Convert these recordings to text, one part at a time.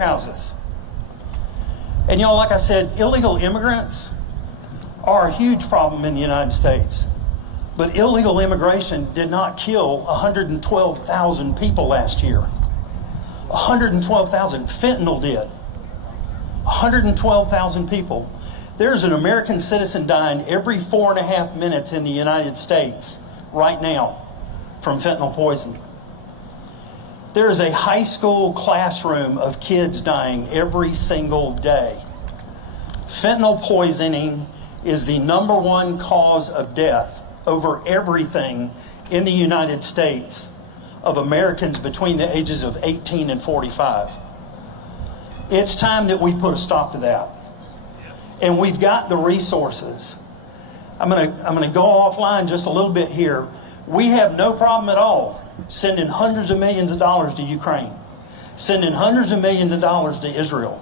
houses. And y'all, like I said, illegal immigrants are a huge problem in the United States. But illegal immigration did not kill 112,000 people last year. 112,000. Fentanyl did. 112,000 people. There's an American citizen dying every 4.5 minutes in the United States right now from fentanyl poison. There is a high school classroom of kids dying every single day. Fentanyl poisoning is the #1 cause of death over everything in the United States of Americans between the ages of 18 and 45. It's time that we put a stop to that. And we've got the resources. I'm gonna go offline just a little bit here. We have no problem at all sending hundreds of millions of dollars to Ukraine, sending hundreds of millions of dollars to Israel.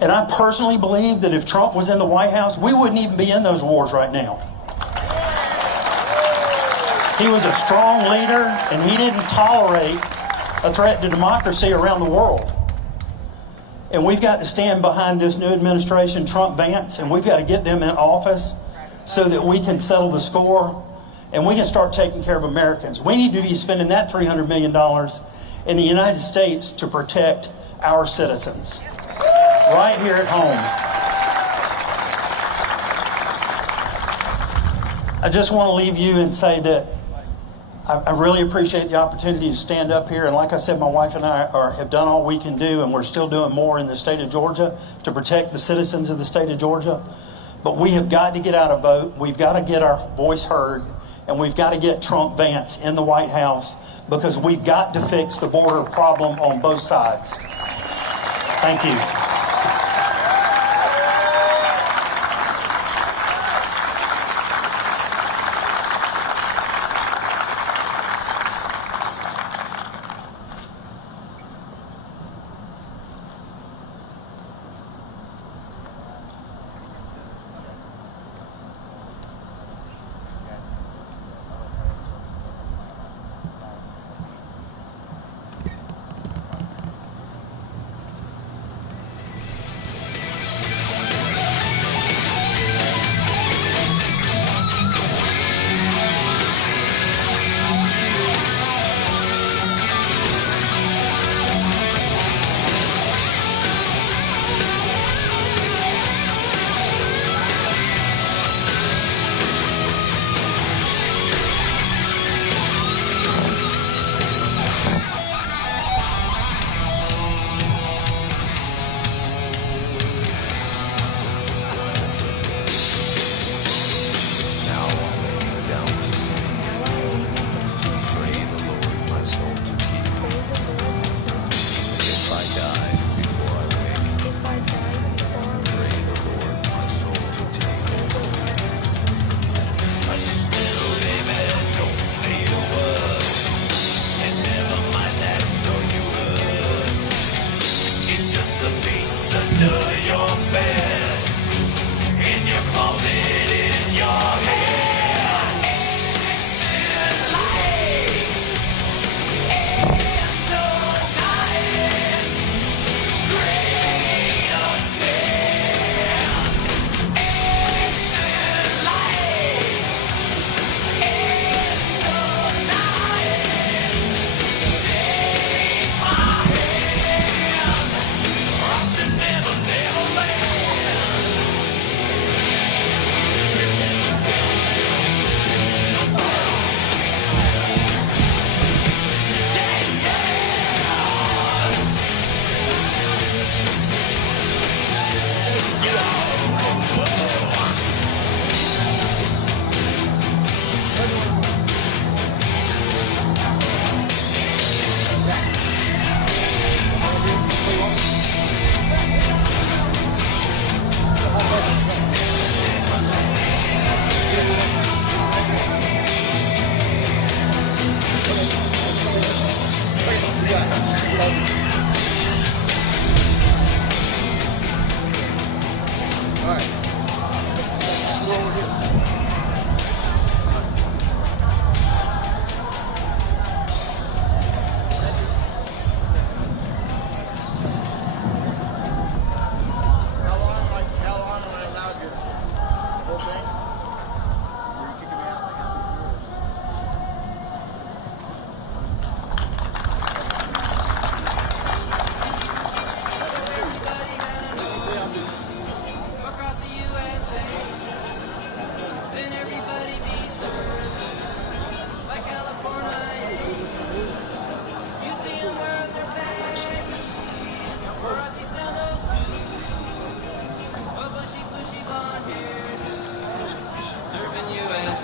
And I personally believe that if Trump was in the White House, we wouldn't even be in those wars right now. He was a strong leader, and he didn't tolerate a threat to democracy around the world. And we've got to stand behind this new administration, Trump Vance, and we've got to get them in office so that we can settle the score and we can start taking care of Americans. We need to be spending that $300 million in the United States to protect our citizens right here at home. I just want to leave you and say that I really appreciate the opportunity to stand up here. And like I said, my wife and I have done all we can do, and we're still doing more in the state of Georgia to protect the citizens of the state of Georgia. But we have got to get out a vote. We've got to get our voice heard, and we've got to get Trump Vance in the White House because we've got to fix the border problem on both sides. Thank you.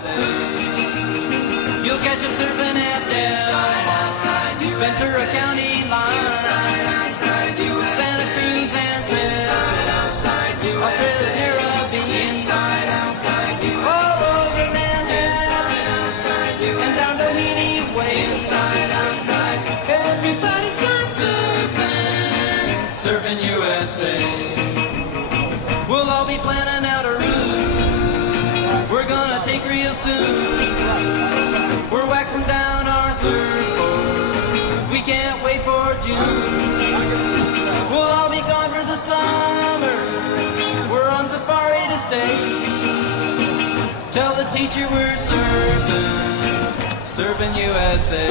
USA. You'll catch him surfing at Del Ventura County line. Santa Cruz and Tris, Australia, Caribbean, all over Manhattan, and down Doheny Way. Everybody's gone surfing, surfing USA. We'll all be planning out a route we're gonna take real soon. We're waxing down our surfboard, we can't wait for June. We'll all be gone for the summer, we're on safari to stay. Tell the teacher we're surfing, surfing USA.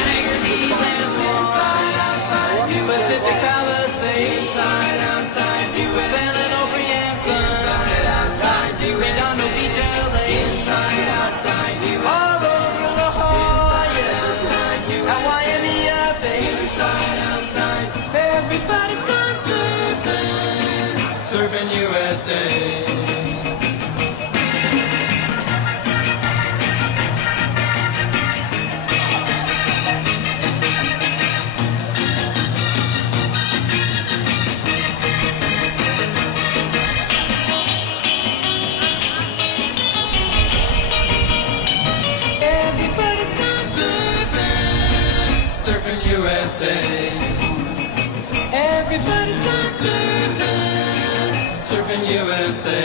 Anchorage and inside, outside, Pacific Palisades, inside, outside, San Onofre and inside, outside, Redondo Beach, LA, inside, outside, all over La Jolla, inside, at Waimea Bay, inside, outside, everybody's gone surfing, surfing USA. Surfing USA. Everybody's gone surfing, surfing USA.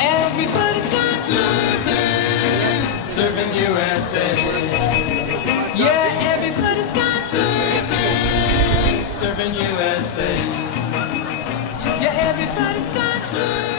Everybody's gone surfing, surfing USA. Yeah, everybody's gone surfing, surfing USA. Yeah, everybody's gone surfing.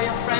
Your friend.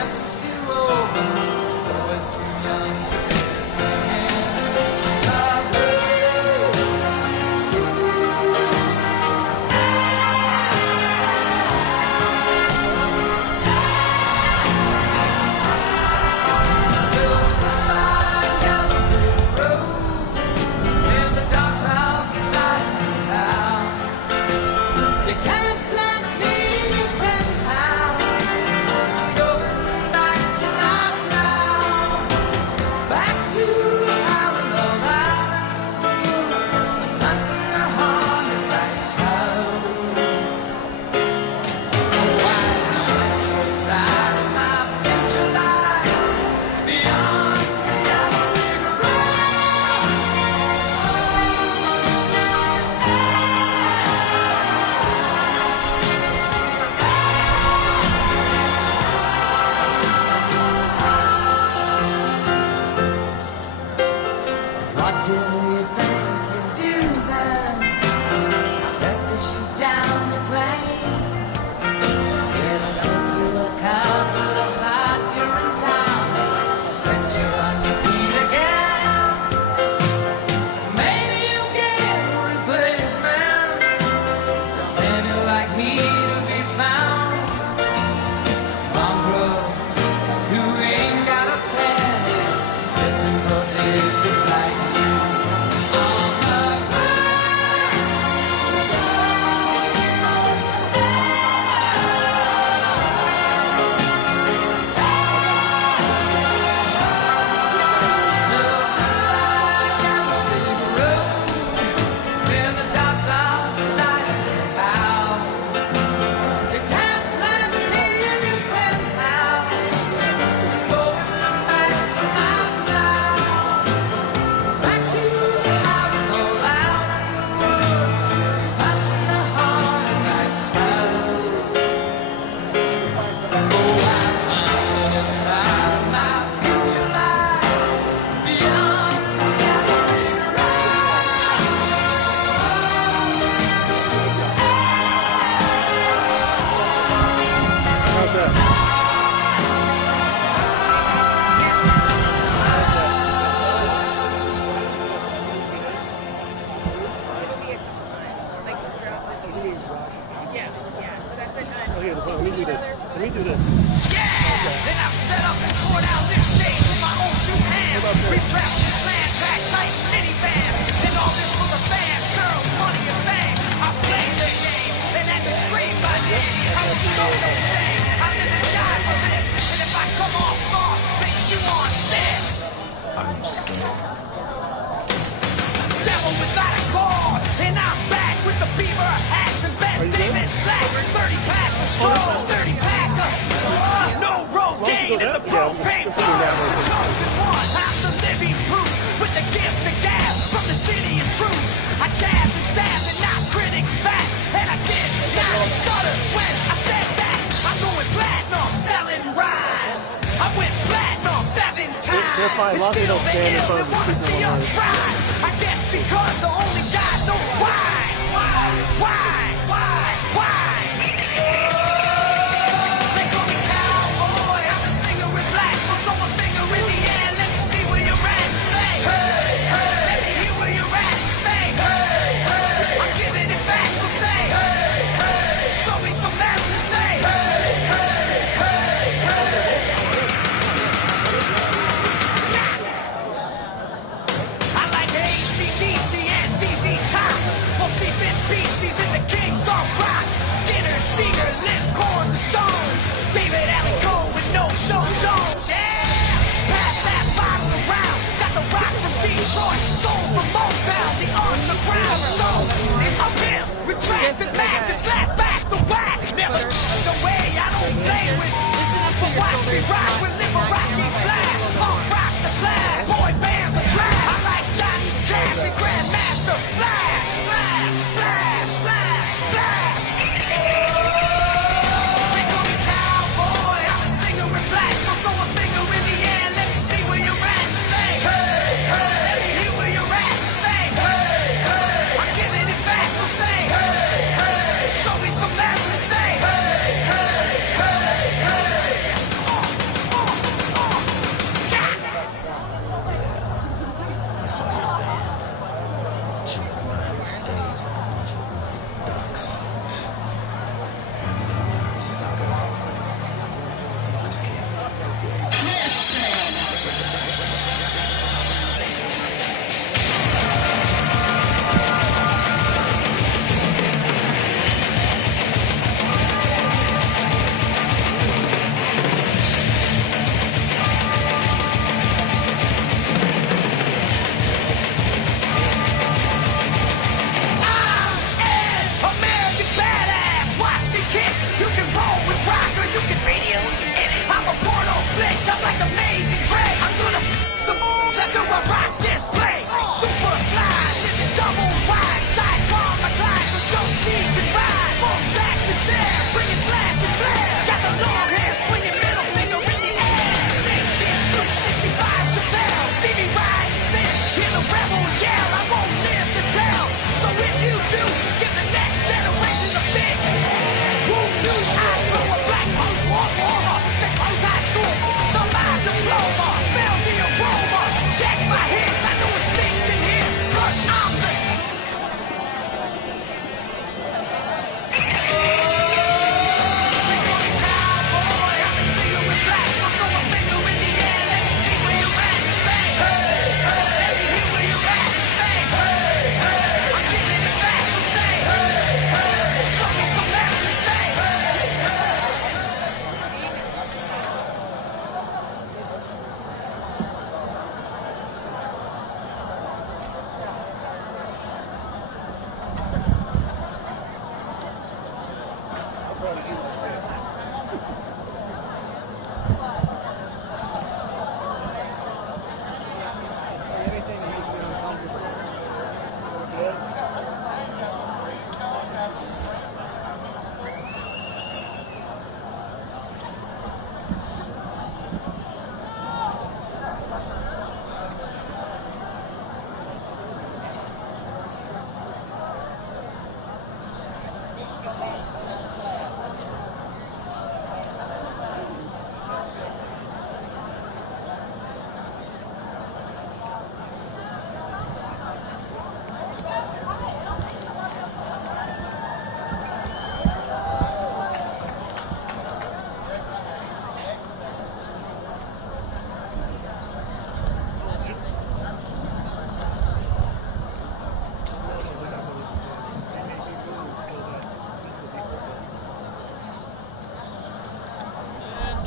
Yeah, and I've set up and poured out this stage with my own two hands. We've traveled this land, packed tight minivans, and all this for the fans, girls, money, and fame. I played the game, and had to scream my name. I was so no shame. I live and die for this, and if I come off soft, make you on this. I'm scared. Devil without a cause, and I'm back with the beaver hats and Ben Davis slacks. 30-pack of straws, 30-pack of no Rogaine in the propane flows. The chosen one, I'm the living proof with the gift of gab from the city of truth. I jabbed and stabbed and knocked critics back, and I did not stutter when I said that. I'm going platinum, selling rhymes. I went platinum 7 times. It's still the hills that wanna see us ride. I guess because the only God knows why. They call me cowboy, I'm a singer with black, so throw a finger in the air, let me see where you're at and say, hey, hey. Let me hear where you're at and say, hey, hey. I'm giving it back, so say, hey, hey. Show me some math and say, hey, hey, hey, hey. I like AC/DC and ZZ Top. We'll see this beasties in the Kings on rock. Skinner, Seeger, Lipcorn, the Stones. David Allen Cole with no show Jones. Yeah! Pass that bottle around. Got the rock from Detroit. Soul from Motown. The underground stone. And up him. Retract and Mac to slap back the whack. Never the way I don't play with. But watch me rock with Liberace Flash. Punk rock the class. Boy bands are trash. I like Johnny Cash and Grandmaster Flash. Flash, flash, flash, flash. They call me cowboy. I'm a singer in black. So throw a finger in the air. Let me see where you're at and say, hey, hey. Let me hear where you're at and say, hey, hey. I'm giving it back, so say, hey, hey. Show me some math and say, hey, hey, hey, hey.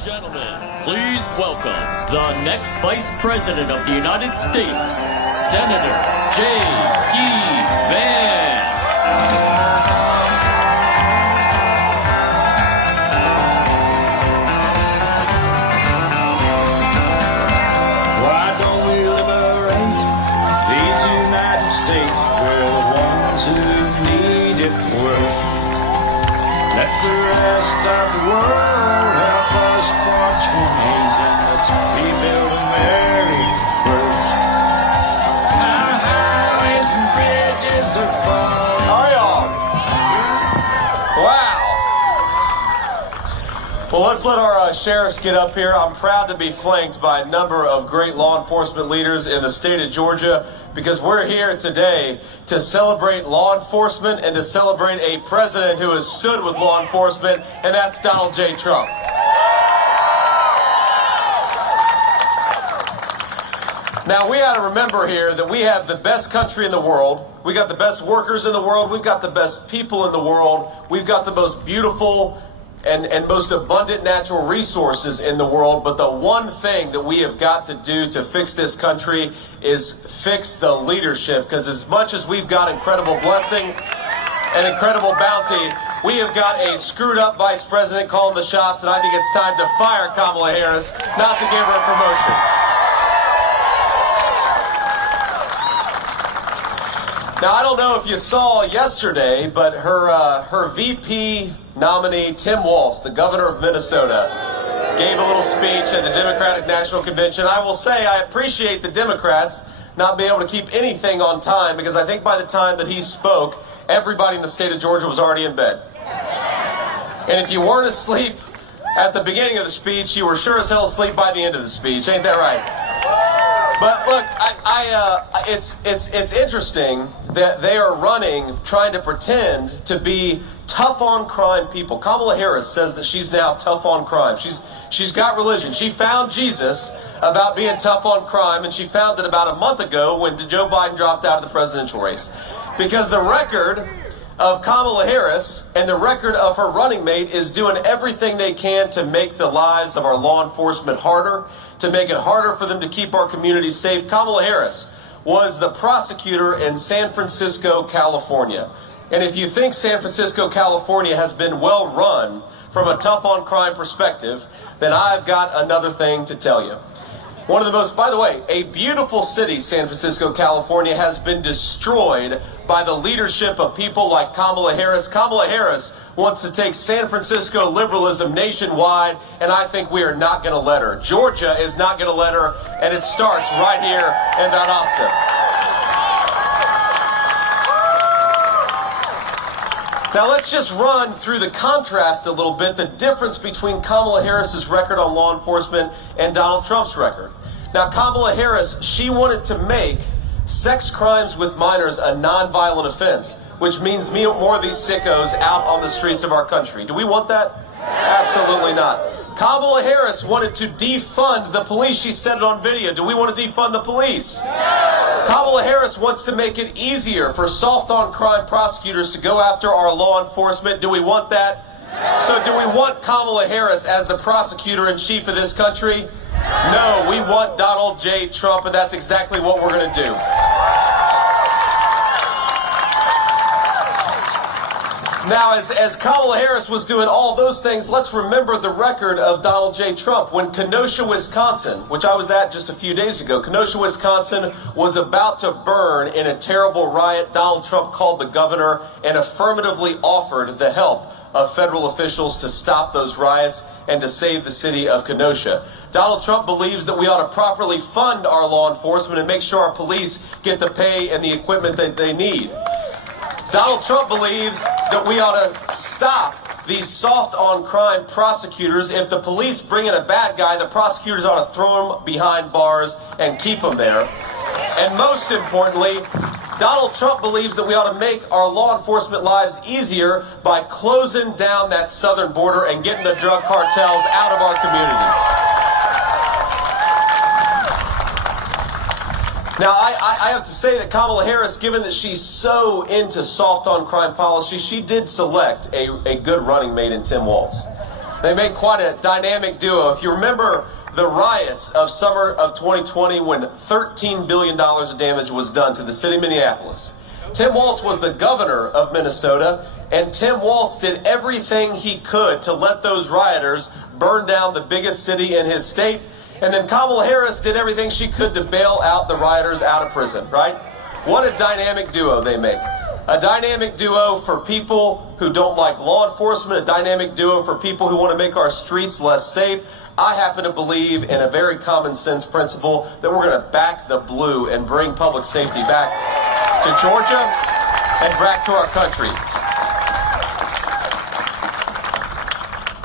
gentlemen, please welcome the next Vice President of the United States, Senator JD Vance. Why don't we liberate these United States? We're the ones who need it worst. Let the rest of the world help us for change, and let's rebuild America first. Our highways and bridges are falling. Are y'all? Wow. Well, let's let our sheriffs get up here. I'm proud to be flanked by a number of great law enforcement leaders in the state of Georgia, because we're here today to celebrate law enforcement and to celebrate a president who has stood with law enforcement, and that's Donald J. Trump. Now, we got to remember here that we have the best country in the world. We got the best workers in the world. We've got the best people in the world. We've got the most beautiful and most abundant natural resources in the world. But the one thing that we have got to do to fix this country is fix the leadership. Because as much as we've got incredible blessing and incredible bounty, we have got a screwed up vice president calling the shots. And I think it's time to fire Kamala Harris, not to give her a promotion. Now, I don't know if you saw yesterday, but her VP nominee, Tim Walz, the governor of Minnesota, gave a little speech at the Democratic National Convention. I will say I appreciate the Democrats not being able to keep anything on time, because I think by the time that he spoke, everybody in the state of Georgia was already in bed. And if you weren't asleep at the beginning of the speech, you were sure as hell asleep by the end of the speech. Ain't that right? But look, it's interesting that they are running, trying to pretend to be tough on crime people. Kamala Harris says that she's now tough on crime. She's got religion. She found Jesus about being tough on crime, and she found it about a month ago when Joe Biden dropped out of the presidential race. Because the record of Kamala Harris and the record of her running mate is doing everything they can to make the lives of our law enforcement harder, to make it harder for them to keep our communities safe. Kamala Harris was the prosecutor in San Francisco, California. And if you think San Francisco, California has been well run from a tough on crime perspective, then I've got another thing to tell you. One of the most, by the way, a beautiful city, San Francisco, California, has been destroyed by the leadership of people like Kamala Harris. Kamala Harris wants to take San Francisco liberalism nationwide, and I think we are not going to let her. Georgia is not going to let her, and it starts right here in Valdosta. Now let's just run through the contrast a little bit, the difference between Kamala Harris's record on law enforcement and Donald Trump's record. Now, Kamala Harris, she wanted to make sex crimes with minors a non-violent offense, which means more of these sickos out on the streets of our country. Do we want that? Absolutely not. Kamala Harris wanted to defund the police. She said it on video. Do we want to defund the police? Kamala Harris wants to make it easier for soft-on-crime prosecutors to go after our law enforcement. Do we want that? So do we want Kamala Harris as the prosecutor-in-chief of this country? No, we want Donald J. Trump, and that's exactly what we're going to do. Now, as Kamala Harris was doing all those things, let's remember the record of Donald J. Trump. When Kenosha, Wisconsin, which I was at just a few days ago, Kenosha, Wisconsin was about to burn in a terrible riot, Donald Trump called the governor and affirmatively offered the help of federal officials to stop those riots and to save the city of Kenosha. Donald Trump believes that we ought to properly fund our law enforcement and make sure our police get the pay and the equipment that they need. Donald Trump believes that we ought to stop these soft-on-crime prosecutors. If the police bring in a bad guy, the prosecutors ought to throw him behind bars and keep him there. And most importantly, Donald Trump believes that we ought to make our law enforcement lives easier by closing down that southern border and getting the drug cartels out of our communities. Now, I have to say that Kamala Harris, given that she's so into soft-on-crime policy, she did select a good running mate in Tim Walz. They make quite a dynamic duo. If you remember the riots of summer of 2020 when $13 billion of damage was done to the city of Minneapolis, Tim Walz was the governor of Minnesota, and Tim Walz did everything he could to let those rioters burn down the biggest city in his state. And then Kamala Harris did everything she could to bail out the rioters out of prison, right? What a dynamic duo they make. A dynamic duo for people who don't like law enforcement, a dynamic duo for people who want to make our streets less safe. I happen to believe in a very common sense principle that we're going to back the blue and bring public safety back to Georgia and back to our country.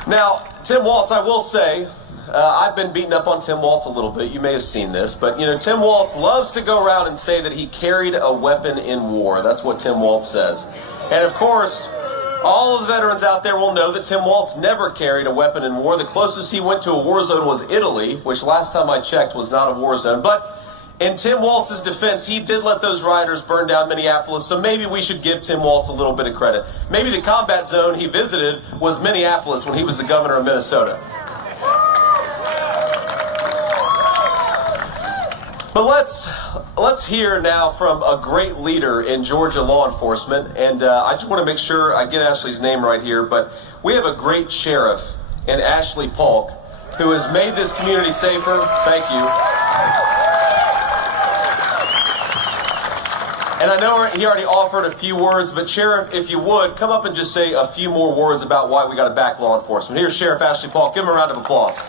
Now, Tim Walz, I will say, I've been beating up on Tim Walz a little bit. You may have seen this, but Tim Walz loves to go around and say that he carried a weapon in war. That's what Tim Walz says. And of course, all of the veterans out there will know that Tim Walz never carried a weapon in war. The closest he went to a war zone was Italy, which last time I checked was not a war zone. But in Tim Walz's defense, he did let those rioters burn down Minneapolis, so maybe we should give Tim Walz a little bit of credit. Maybe the combat zone he visited was Minneapolis when he was the governor of Minnesota. But let's hear now from a great leader in Georgia law enforcement, and I just want to make sure I get Ashley's name right here, but we have a great sheriff in Ashley Polk who has made this community safer. Thank you. And I know he already offered a few words, but Sheriff, if you would, come up and just say a few more words about why we got to back law enforcement. Here's Sheriff Ashley Polk. Give him a round of applause.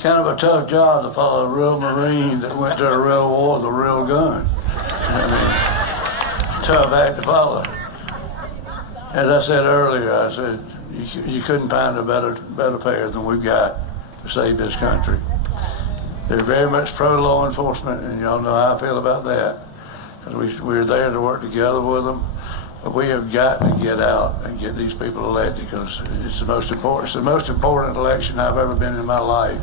Kind of a tough job to follow a real Marine that went to a real war with a real gun. I mean, it's a tough act to follow. As I said earlier, I said you couldn't find a better pair than we've got to save this country. They're very much pro law enforcement, and y'all know how I feel about that. Because we're there to work together with them. But we have got to get out and get these people elected, because it's the most important election I've ever been in my life.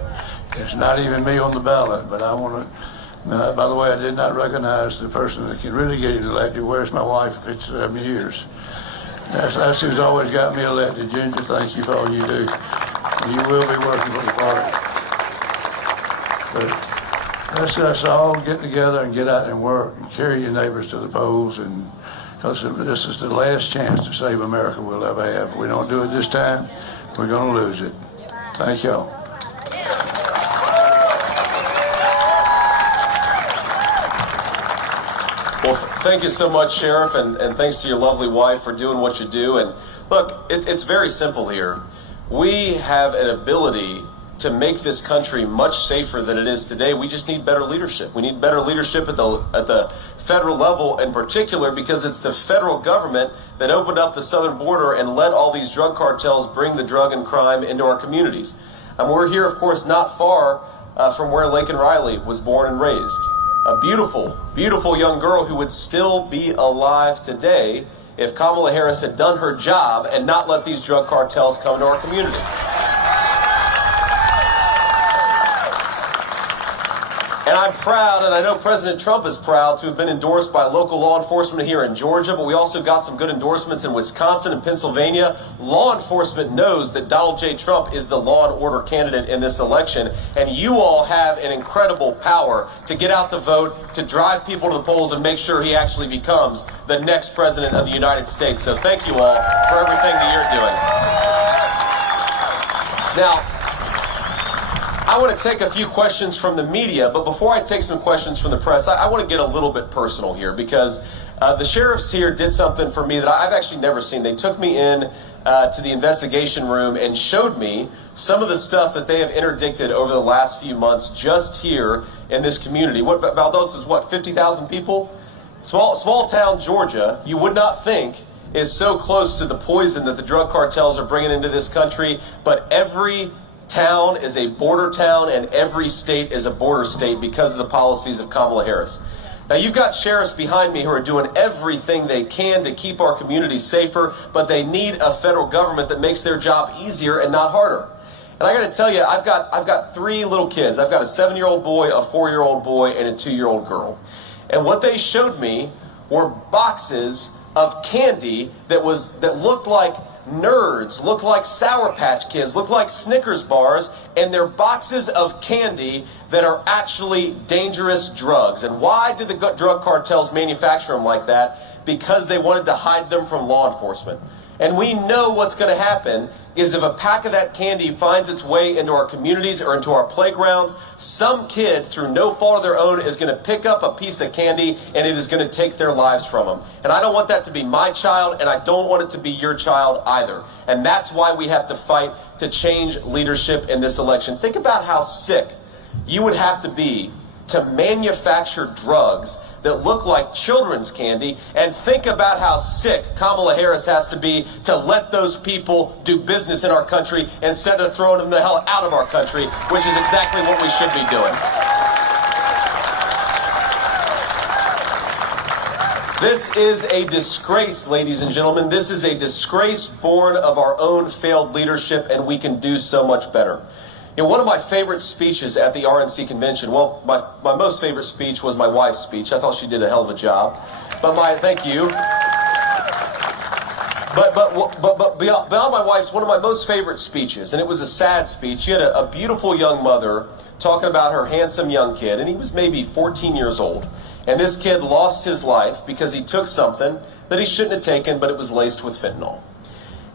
It's not even me on the ballot, but I want to. By the way, I did not recognize the person that can really get elected. Where's my wife of 57 years? That's who's always got me elected. Ginger, thank you for all you do. And you will be working for the party. But let's us all get together and get out and work and carry your neighbors to the polls, and because this is the last chance to save America we'll ever have. If we don't do it this time, we're going to lose it. Thank y'all. Well, thank you so much, Sheriff, and thanks to your lovely wife for doing what you do. And look, it's very simple here. We have an ability to make this country much safer than it is today. We just need better leadership. We need better leadership at the federal level in particular, because it's the federal government that opened up the southern border and let all these drug cartels bring the drug and crime into our communities. And we're here, of course, not far from where Laken Riley was born and raised. A beautiful, beautiful young girl who would still be alive today if Kamala Harris had done her job and not let these drug cartels come to our community. And I'm proud, and I know President Trump is proud, to have been endorsed by local law enforcement here in Georgia, but we also got some good endorsements in Wisconsin and Pennsylvania. Law enforcement knows that Donald J. Trump is the law and order candidate in this election, and you all have an incredible power to get out the vote, to drive people to the polls, and make sure he actually becomes the next president of the United States. So thank you all for everything that you're doing. Now, I want to take a few questions from the media, but before I take some questions from the press, I want to get a little bit personal here, because the sheriffs here did something for me that I've actually never seen. They took me in to the investigation room and showed me some of the stuff that they have interdicted over the last few months just here in this community. What Valdosta is what, 50,000 people? Small town Georgia, you would not think is so close to the poison that the drug cartels are bringing into this country, but every town is a border town and every state is a border state because of the policies of Kamala Harris. Now, you've got sheriffs behind me who are doing everything they can to keep our communities safer, but they need a federal government that makes their job easier and not harder. And I got to tell you, I've got three little kids. I've got a 7-year-old boy, a 4-year-old boy, and a 2-year-old girl. And what they showed me were boxes of candy that looked like nerds, looked like Sour Patch Kids, looked like Snickers bars, and they're boxes of candy that are actually dangerous drugs. And why did the drug cartels manufacture them like that? Because they wanted to hide them from law enforcement. And we know what's going to happen is if a pack of that candy finds its way into our communities or into our playgrounds, some kid, through no fault of their own, is going to pick up a piece of candy and it is going to take their lives from them. And I don't want that to be my child, and I don't want it to be your child either. And that's why we have to fight to change leadership in this election. Think about how sick you would have to be to manufacture drugs that look like children's candy, and think about how sick Kamala Harris has to be to let those people do business in our country instead of throwing them the hell out of our country, which is exactly what we should be doing. This is a disgrace, ladies and gentlemen. This is a disgrace born of our own failed leadership, and we can do so much better. You know, one of my favorite speeches at the RNC convention, well, my most favorite speech was my wife's speech. I thought she did a hell of a job. Thank you. But beyond my wife's, one of my most favorite speeches, and it was a sad speech. She had a beautiful young mother talking about her handsome young kid, and he was maybe 14 years old. And this kid lost his life because he took something that he shouldn't have taken, but it was laced with fentanyl.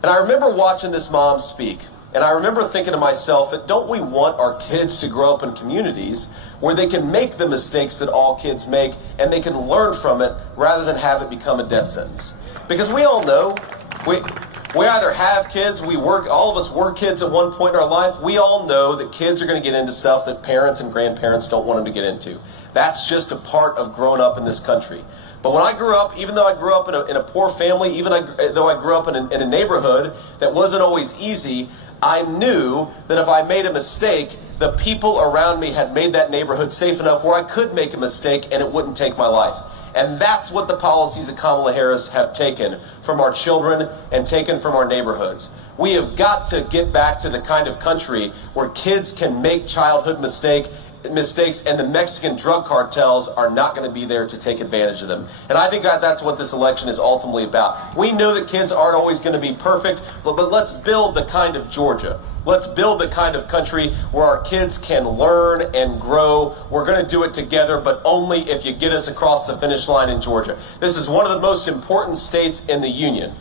And I remember watching this mom speak. And I remember thinking to myself that don't we want our kids to grow up in communities where they can make the mistakes that all kids make and they can learn from it rather than have it become a death sentence? Because we all know, we either have kids, all of us were kids at one point in our life. We all know that kids are going to get into stuff that parents and grandparents don't want them to get into. That's just a part of growing up in this country. But when I grew up, even though I grew up in a poor family, even though I grew up in a neighborhood that wasn't always easy, I knew that if I made a mistake, the people around me had made that neighborhood safe enough where I could make a mistake and it wouldn't take my life. And that's what the policies of Kamala Harris have taken from our children and taken from our neighborhoods. We have got to get back to the kind of country where kids can make childhood mistakes and the Mexican drug cartels are not going to be there to take advantage of them. And I think that's what this election is ultimately about. We know that kids aren't always going to be perfect, but let's build the kind of Georgia. Let's build the kind of country where our kids can learn and grow. We're going to do it together, but only if you get us across the finish line in Georgia. This is one of the most important states in the union.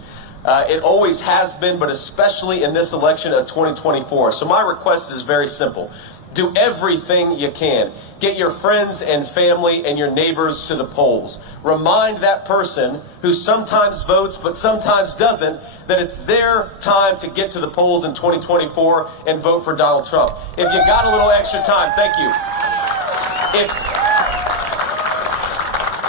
It always has been, but especially in this election of 2024. So my request is very simple. Do everything you can. Get your friends and family and your neighbors to the polls. Remind that person who sometimes votes but sometimes doesn't that it's their time to get to the polls in 2024 and vote for Donald Trump. If you got a little extra time, thank you.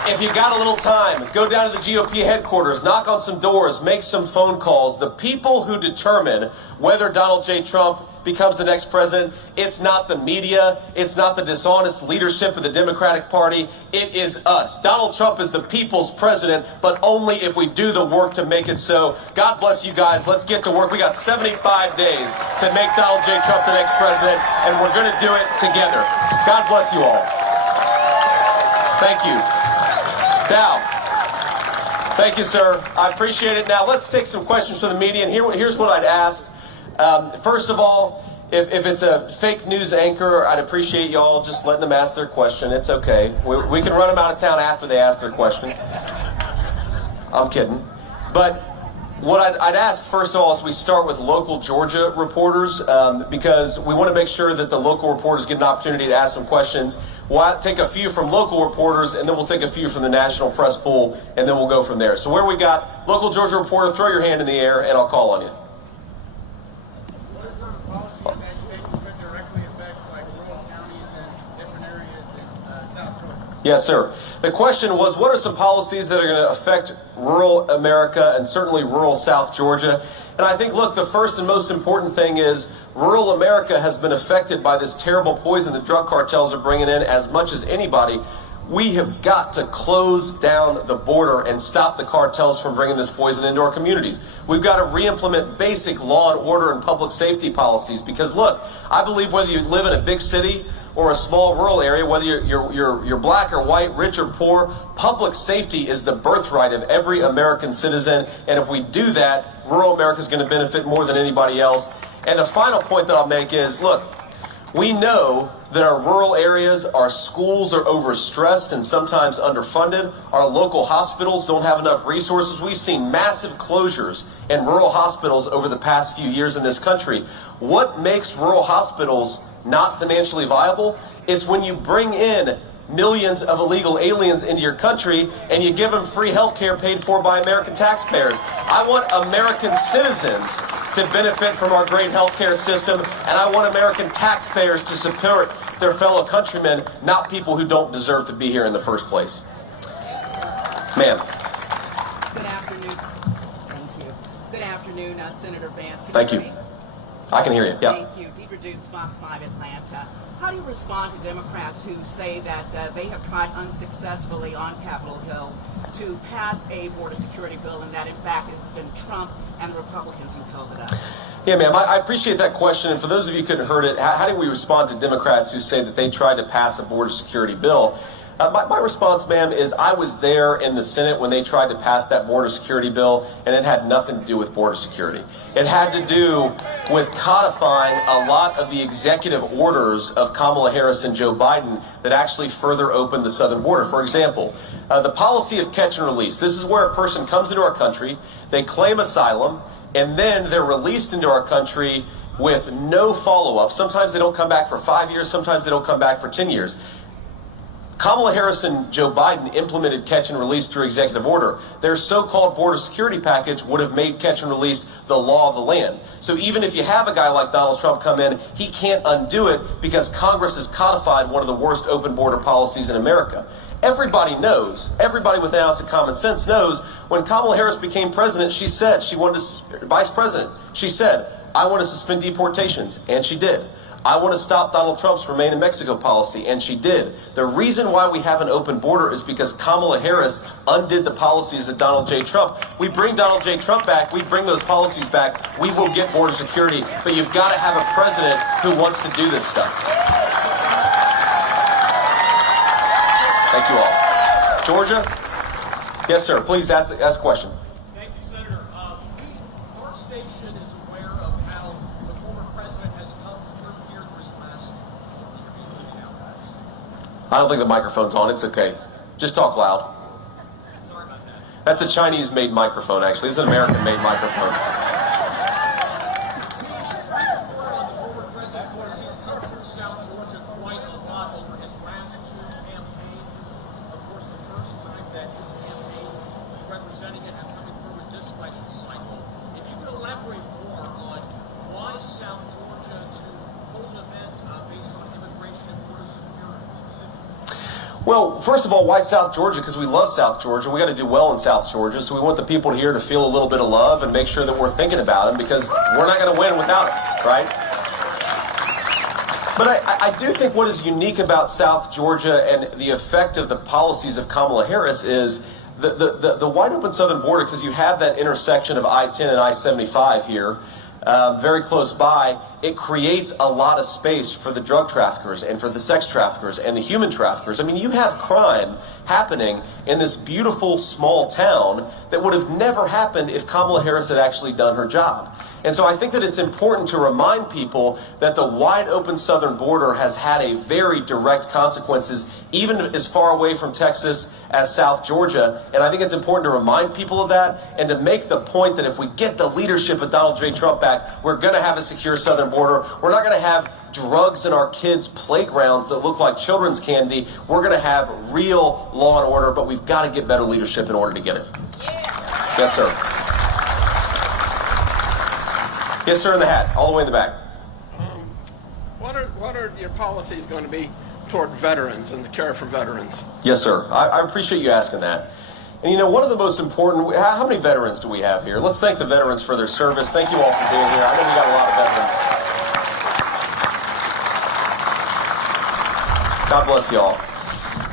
If you got a little time, go down to the GOP headquarters, knock on some doors, make some phone calls. The people who determine whether Donald J. Trump becomes the next president, it's not the media, it's not the dishonest leadership of the Democratic Party, it is us. Donald Trump is the people's president, but only if we do the work to make it so. God bless you guys. Let's get to work. We got 75 days to make Donald J. Trump the next president, and we're going to do it together. God bless you all. Thank you. Now, thank you, sir. I appreciate it. Now, let's take some questions from the media, and here's what I'd ask. First of all, if it's a fake news anchor, I'd appreciate y'all just letting them ask their question. It's okay. We can run them out of town after they ask their question. I'm kidding. But what I'd ask, first of all, is we start with local Georgia reporters because we want to make sure that the local reporters get an opportunity to ask some questions. We'll take a few from local reporters, and then we'll take a few from the national press pool, and then we'll go from there. So where we got local Georgia reporter, throw your hand in the air, and I'll call on you. Yes, sir. The question was, what are some policies that are going to affect rural America and certainly rural South Georgia? And I think, look, the first and most important thing is rural America has been affected by this terrible poison the drug cartels are bringing in as much as anybody. We have got to close down the border and stop the cartels from bringing this poison into our communities. We've got to re-implement basic law and order and public safety policies because, look, I believe whether you live in a big city or a small rural area, whether you're black or white, rich or poor, public safety is the birthright of every American citizen. And if we do that, rural America is going to benefit more than anybody else. And the final point that I'll make is, look, we know that our rural areas, our schools are overstressed and sometimes underfunded. Our local hospitals don't have enough resources. We've seen massive closures in rural hospitals over the past few years in this country. What makes rural hospitals not financially viable? It's when you bring in millions of illegal aliens into your country and you give them free health care paid for by American taxpayers. I want American citizens to benefit from our great health care system, and I want American taxpayers to support their fellow countrymen, not people who don't deserve to be here in the first place. Ma'am. Good afternoon. Thank you. Good afternoon, Senator Vance. Thank you. I can hear you. Yeah. Thank you. Deidre Dukes, Fox 5 Atlanta. How do you respond to Democrats who say that they have tried unsuccessfully on Capitol Hill to pass a border security bill, and that in fact it has been Trump and the Republicans who held it up? Yeah, ma'am, I appreciate that question. And for those of you who couldn't heard it, how do we respond to Democrats who say that they tried to pass a border security bill? My response, ma'am, is I was there in the Senate when they tried to pass that border security bill, and it had nothing to do with border security. It had to do with codifying a lot of the executive orders of Kamala Harris and Joe Biden that actually further opened the southern border. For example, the policy of catch and release. This is where a person comes into our country, they claim asylum, and then they're released into our country with no follow-up. Sometimes they don't come back for 5 years, sometimes they don't come back for 10 years. Kamala Harris and Joe Biden implemented catch and release through executive order. Their so-called border security package would have made catch and release the law of the land. So even if you have a guy like Donald Trump come in, he can't undo it because Congress has codified one of the worst open border policies in America. Everybody knows, everybody with an ounce of common sense knows, when Kamala Harris became president, she said she wanted to, vice president, she said, I want to suspend deportations, and she did. I want to stop Donald Trump's Remain in Mexico policy, and she did. The reason why we have an open border is because Kamala Harris undid the policies of Donald J. Trump. We bring Donald J. Trump back, we bring those policies back, we will get border security, but you've got to have a president who wants to do this stuff. Thank you all. Georgia? Yes, sir. Please ask a question. Thank you, Senator. Our station is aware of how the former president has come through here this last I don't think the microphone's on. It's okay. Just talk loud. Sorry about that. That's a Chinese-made microphone, actually. This is an American-made microphone. Well, first of all, why South Georgia? Because we love South Georgia. We got to do well in South Georgia. So we want the people here to feel a little bit of love and make sure that we're thinking about them, because we're not going to win without it, right? But I do think what is unique about South Georgia and the effect of the policies of Kamala Harris is the wide open southern border, because you have that intersection of I-10 and I-75 here, very close by. It creates a lot of space for the drug traffickers and for the sex traffickers and the human traffickers. I mean, you have crime happening in this beautiful small town that would have never happened if Kamala Harris had actually done her job. And so I think that it's important to remind people that the wide open southern border has had a very direct consequences, even as far away from Texas as South Georgia. And I think it's important to remind people of that and to make the point that if we get the leadership of Donald J. Trump back, we're going to have a secure southern border. We're not going to have drugs in our kids' playgrounds that look like children's candy. We're going to have real law and order, but we've got to get better leadership in order to get it. Yeah. Yes, sir. Yes, sir, in the hat, all the way in the back. What are your policies going to be toward veterans and the care for veterans? Yes, sir. I appreciate you asking that. And you know, one of the most important, how many veterans do we have here? Let's thank the veterans for their service. Thank you all for being here. I know we got a lot of veterans. God bless you all.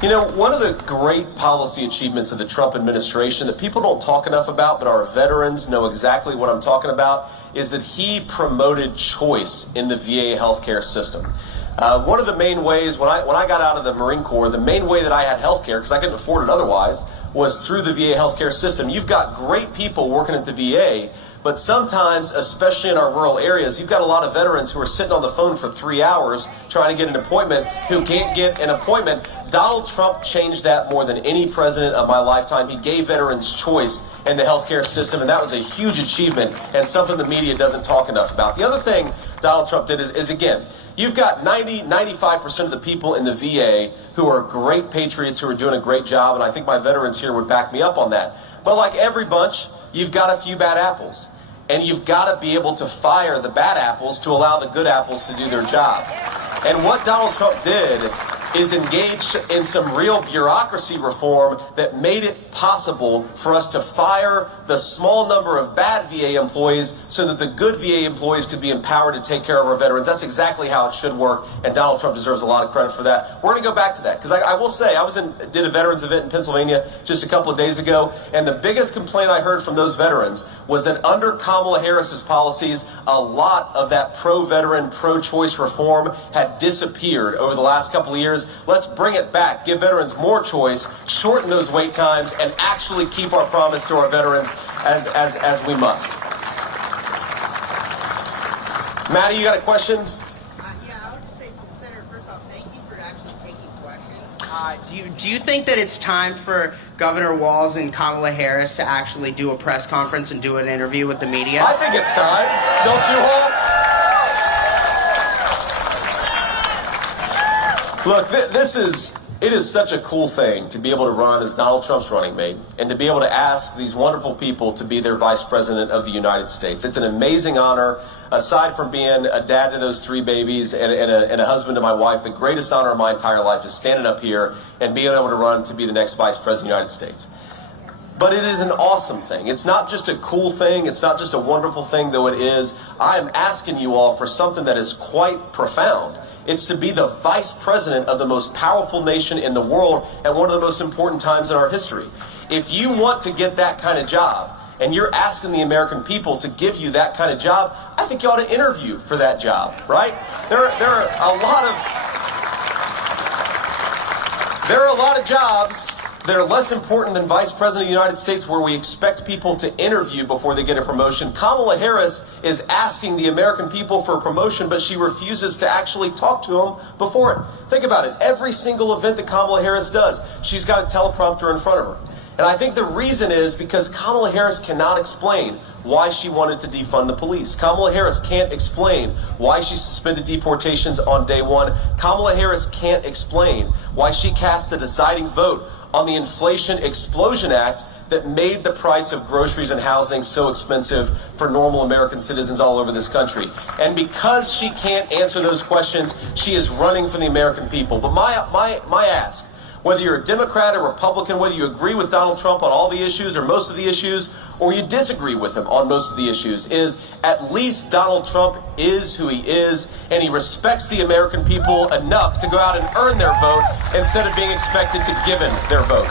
You know, one of the great policy achievements of the Trump administration that people don't talk enough about, but our veterans know exactly what I'm talking about, is that he promoted choice in the VA healthcare system. One of the main ways, when I got out of the Marine Corps, the main way that I had health care, because I couldn't afford it otherwise, was through the VA healthcare system. You've got great people working at the VA, but sometimes, especially in our rural areas, you've got a lot of veterans who are sitting on the phone for 3 hours trying to get an appointment who can't get an appointment. Donald Trump changed that more than any president of my lifetime. He gave veterans choice in the healthcare system, and that was a huge achievement and something the media doesn't talk enough about. The other thing Donald Trump did is again, you've got 95% of the people in the VA who are great patriots who are doing a great job, and I think my veterans here would back me up on that. But like every bunch, you've got a few bad apples. And you've got to be able to fire the bad apples to allow the good apples to do their job. And what Donald Trump did is engage in some real bureaucracy reform that made it possible for us to fire the small number of bad VA employees so that the good VA employees could be empowered to take care of our veterans. That's exactly how it should work, and Donald Trump deserves a lot of credit for that. We're going to go back to that, because I will say, I did a veterans event in Pennsylvania just a couple of days ago, and the biggest complaint I heard from those veterans was that under Kamala Harris's policies, a lot of that pro-veteran, pro-choice reform had disappeared over the last couple of years. Let's bring it back, give veterans more choice, shorten those wait times, and actually keep our promise to our veterans as we must. Maddie, you got a question? Yeah, I would just say, Senator, first off, thank you for actually taking questions. Do you think that it's time for Governor Walz and Kamala Harris to actually do a press conference and do an interview with the media? I think it's time. Don't you all? Look, it is such a cool thing to be able to run as Donald Trump's running mate and to be able to ask these wonderful people to be their Vice President of the United States. It's an amazing honor. Aside from being a dad to those 3 babies and a husband to my wife, the greatest honor of my entire life is standing up here and being able to run to be the next Vice President of the United States. But it is an awesome thing. It's not just a cool thing. It's not just a wonderful thing, though it is. I am asking you all for something that is quite profound. It's to be the Vice President of the most powerful nation in the world at one of the most important times in our history. If you want to get that kind of job, and you're asking the American people to give you that kind of job, I think you ought to interview for that job, right? There are a lot of jobs that are less important than Vice President of the United States where we expect people to interview before they get a promotion. Kamala Harris is asking the American people for a promotion, but she refuses to actually talk to them before it. Think about it. Every single event that Kamala Harris does, she's got a teleprompter in front of her. And I think the reason is because Kamala Harris cannot explain why she wanted to defund the police. Kamala Harris can't explain why she suspended deportations on day 1. Kamala Harris can't explain why she cast the deciding vote on the Inflation Explosion Act that made the price of groceries and housing so expensive for normal American citizens all over this country. And because she can't answer those questions, she is running for the American people. But my ask, whether you're a Democrat or Republican, whether you agree with Donald Trump on all the issues or most of the issues, or you disagree with him on most of the issues, is at least Donald Trump is who he is, and he respects the American people enough to go out and earn their vote instead of being expected to give them their vote.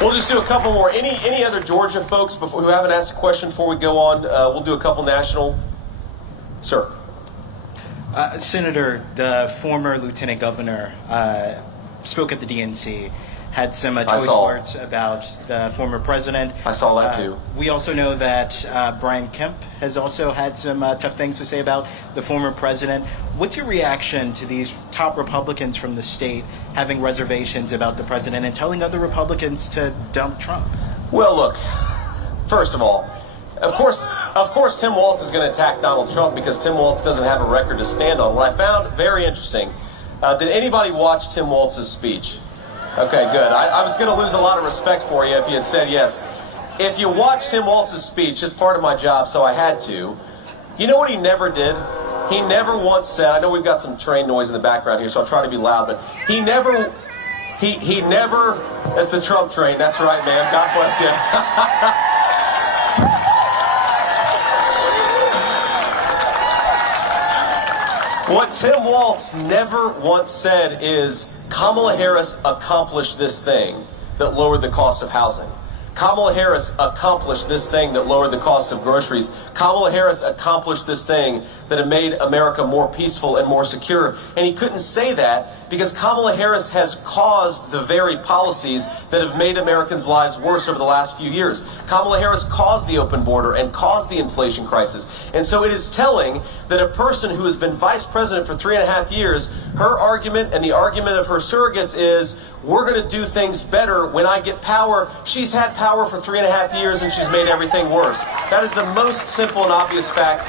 We'll just do a couple more. Any other Georgia folks who haven't asked a question before we go on? We'll do a couple national. Sir. Senator, the former lieutenant governor spoke at the DNC, had some choice words about the former president. I saw that too. We also know that Brian Kemp has also had some tough things to say about the former president. What's your reaction to these top Republicans from the state having reservations about the president and telling other Republicans to dump Trump? Well, look, first of all, of course, Tim Walz is going to attack Donald Trump because Tim Walz doesn't have a record to stand on. What I found very interesting, did anybody watch Tim Walz's speech? Okay, good. I was going to lose a lot of respect for you if you had said yes. If you watched Tim Walz's speech, it's part of my job, so I had to. You know what he never did? He never once said, I know we've got some train noise in the background here, so I'll try to be loud, but he never, that's the Trump train, that's right, man, God bless you. What Tim Walz never once said is, Kamala Harris accomplished this thing that lowered the cost of housing. Kamala Harris accomplished this thing that lowered the cost of groceries. Kamala Harris accomplished this thing that had made America more peaceful and more secure. And he couldn't say that because Kamala Harris has caused the very policies that have made Americans' lives worse over the last few years. Kamala Harris caused the open border and caused the inflation crisis. And so it is telling that a person who has been vice president for 3.5 years, her argument and the argument of her surrogates is, we're going to do things better when I get power. She's had power for 3.5 years and she's made everything worse. That is the most simple and obvious fact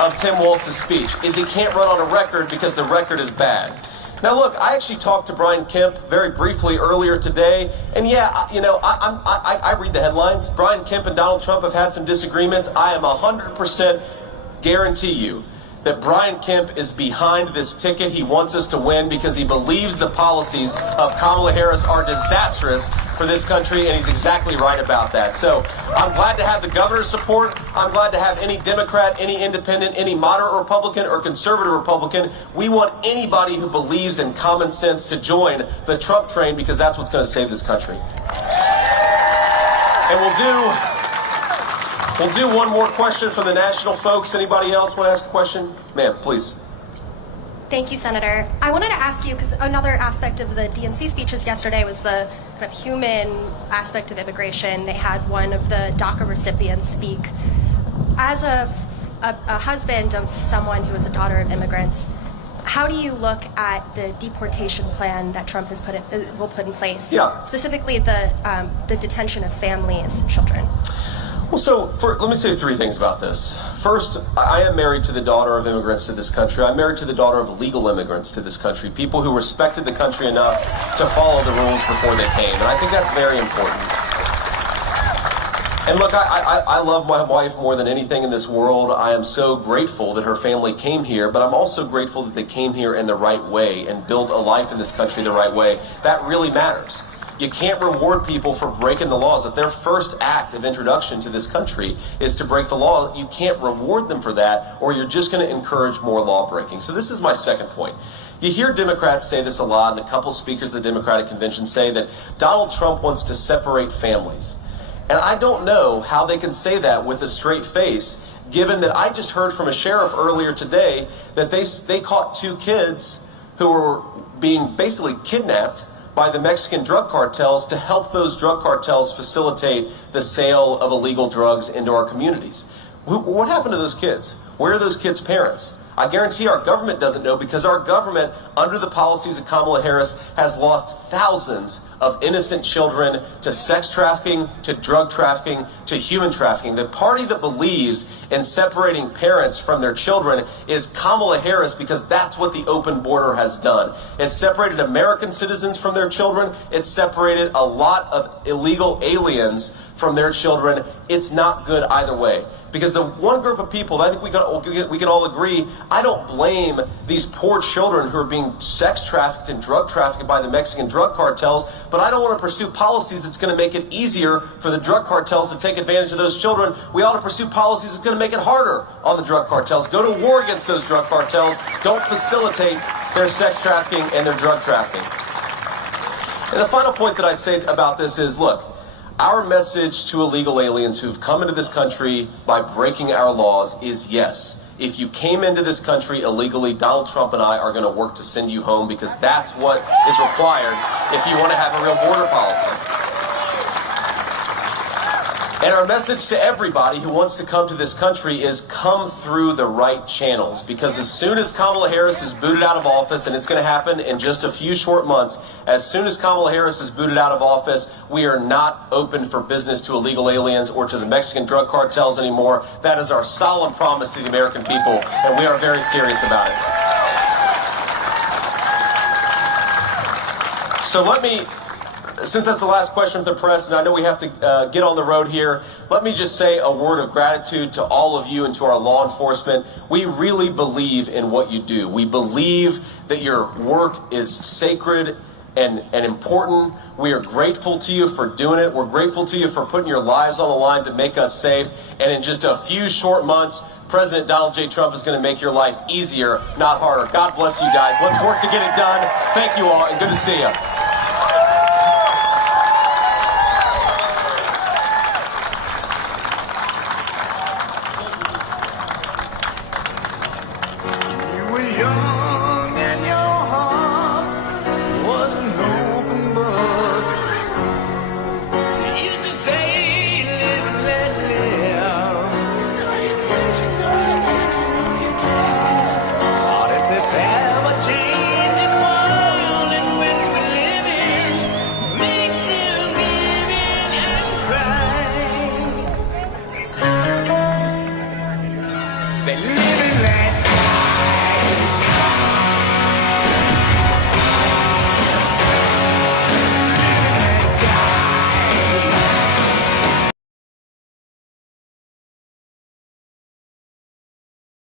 of Tim Walz's speech, is he can't run on a record because the record is bad. Now look, I actually talked to Brian Kemp very briefly earlier today, and yeah, you know, I read the headlines. Brian Kemp and Donald Trump have had some disagreements. I am 100% guarantee you that Brian Kemp is behind this ticket. He wants us to win because he believes the policies of Kamala Harris are disastrous for this country, and he's exactly right about that. So I'm glad to have the governor's support. I'm glad to have any Democrat, any independent, any moderate Republican or conservative Republican. We want anybody who believes in common sense to join the Trump train because that's what's going to save this country. And We'll do one more question for the national folks. Anybody else want to ask a question? Ma'am, please. Thank you, Senator. I wanted to ask you, because another aspect of the DNC speeches yesterday was the kind of human aspect of immigration. They had one of the DACA recipients speak. As a husband of someone who is a daughter of immigrants, how do you look at the deportation plan that Trump will put in place? Yeah. Specifically, the detention of families, children. Well, so let me say 3 things about this. First, I am married to the daughter of immigrants to this country. I'm married to the daughter of legal immigrants to this country, people who respected the country enough to follow the rules before they came. And I think that's very important. And look, I love my wife more than anything in this world. I am so grateful that her family came here, but I'm also grateful that they came here in the right way and built a life in this country the right way. That really matters. You can't reward people for breaking the laws. If their first act of introduction to this country is to break the law, you can't reward them for that, or you're just going to encourage more law breaking. So this is my second point. You hear Democrats say this a lot, and a couple speakers of the Democratic Convention say that Donald Trump wants to separate families. And I don't know how they can say that with a straight face, given that I just heard from a sheriff earlier today that they caught 2 kids who were being basically kidnapped by the Mexican drug cartels to help those drug cartels facilitate the sale of illegal drugs into our communities. What happened to those kids? Where are those kids' parents? I guarantee our government doesn't know, because our government, under the policies of Kamala Harris, has lost thousands of innocent children to sex trafficking, to drug trafficking, to human trafficking. The party that believes in separating parents from their children is Kamala Harris, because that's what the open border has done. It separated American citizens from their children. It separated a lot of illegal aliens from their children. It's not good either way. Because the one group of people, I think we can all agree, I don't blame these poor children who are being sex trafficked and drug trafficked by the Mexican drug cartels, but I don't want to pursue policies that's going to make it easier for the drug cartels to take advantage of those children. We ought to pursue policies that's going to make it harder on the drug cartels. Go to war against those drug cartels. Don't facilitate their sex trafficking and their drug trafficking. And the final point that I'd say about this is, look, our message to illegal aliens who've come into this country by breaking our laws is yes. If you came into this country illegally, Donald Trump and I are going to work to send you home, because that's what is required if you want to have a real border policy. And our message to everybody who wants to come to this country is come through the right channels, because as soon as Kamala Harris is booted out of office, and it's going to happen in just a few short months, as soon as Kamala Harris is booted out of office, we are not open for business to illegal aliens or to the Mexican drug cartels anymore. That is our solemn promise to the American people, and we are very serious about it. So since that's the last question for the press, and I know we have to get on the road here, let me just say a word of gratitude to all of you and to our law enforcement. We really believe in what you do. We believe that your work is sacred and important. We are grateful to you for doing it. We're grateful to you for putting your lives on the line to make us safe. And in just a few short months, President Donald J. Trump is going to make your life easier, not harder. God bless you guys. Let's work to get it done. Thank you all, and good to see you.